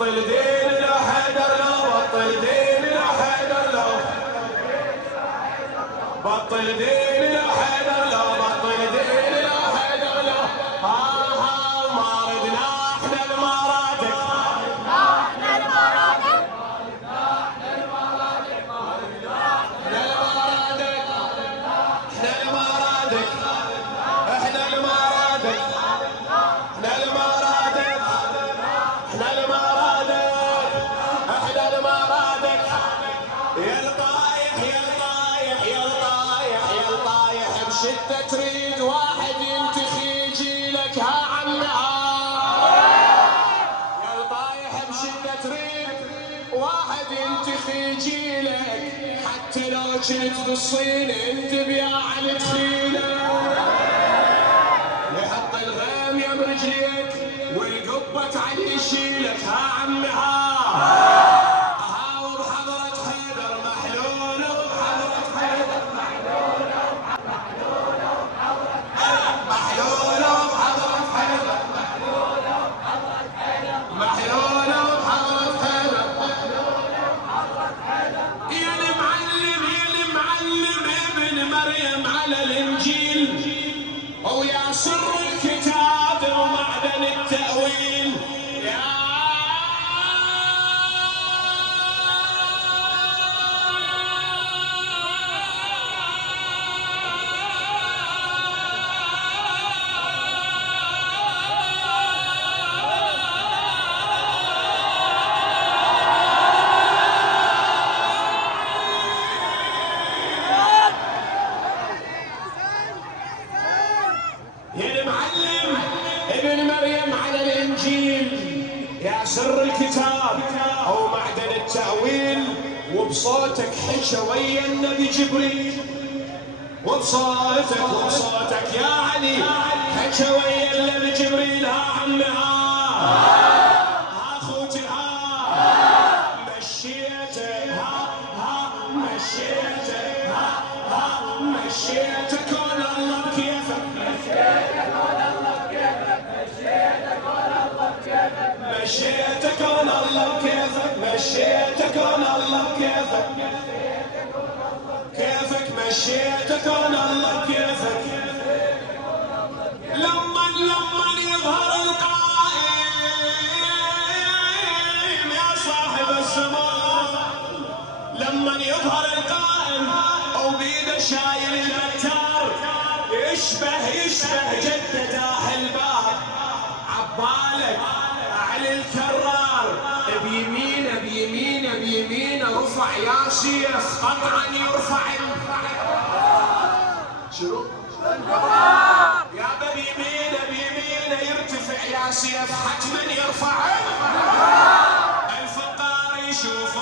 بطل دين لا حيدر لا بطل دين لا حيدر لا بطل دين لا حيدر لا بطل دين لا حيدر لا ها ما ردنا احنا المرادك احنا المرادك احنا المرادك احنا المرادك احنا المرادك احنا المرادك احنا المرادك احنا المرادك احنا المرادك يا الطايح يا الطايح يا الطايح يا الطايح بشدة تريد واحد ينتخي يجيلك ها عمها يا الطايح بشدة تريد واحد ينتخي يجيلك حتى لو كنت بالصين انت بيا على تخيلك يحط الغيم يا برجليك والقبة علي يشيلك ها عمها ها وبحضرة حيدر محلول وبحضرة حيدر محلول وبحضرة حيدر محلول وبحضرة حيدر يا المعلم يا المعلم ابن مريم على الانجيل ويا سر الكتاب ومعدن التأويل يا المعلم ابن مريم على الانجيل يا سر الكتاب او معدن التأويل وبصوتك حكى ويا النبي جبريل وبصوتك يا علي حكى ويا النبي جبريل ها عمها ها اخوتي ها مشيته ها مشيته ها مشيتك كون الله بكيفك مشيتك كون الله بكيفك مشيتك كون الله بكيفك مشيتك كون الله بكيفك كيفك مشيتك كون الله بكيفك لما يظهر القائم يا صاحب الزمان لما يظهر القائم وبيده شايل المتار يشبه جده داح الباب عبالك علي الكرار بيمينه رفع يا سيف قطعا يرفع شنو؟ يا بيمينه يرتفع يا سيف حتما يرفع الفقار يشوف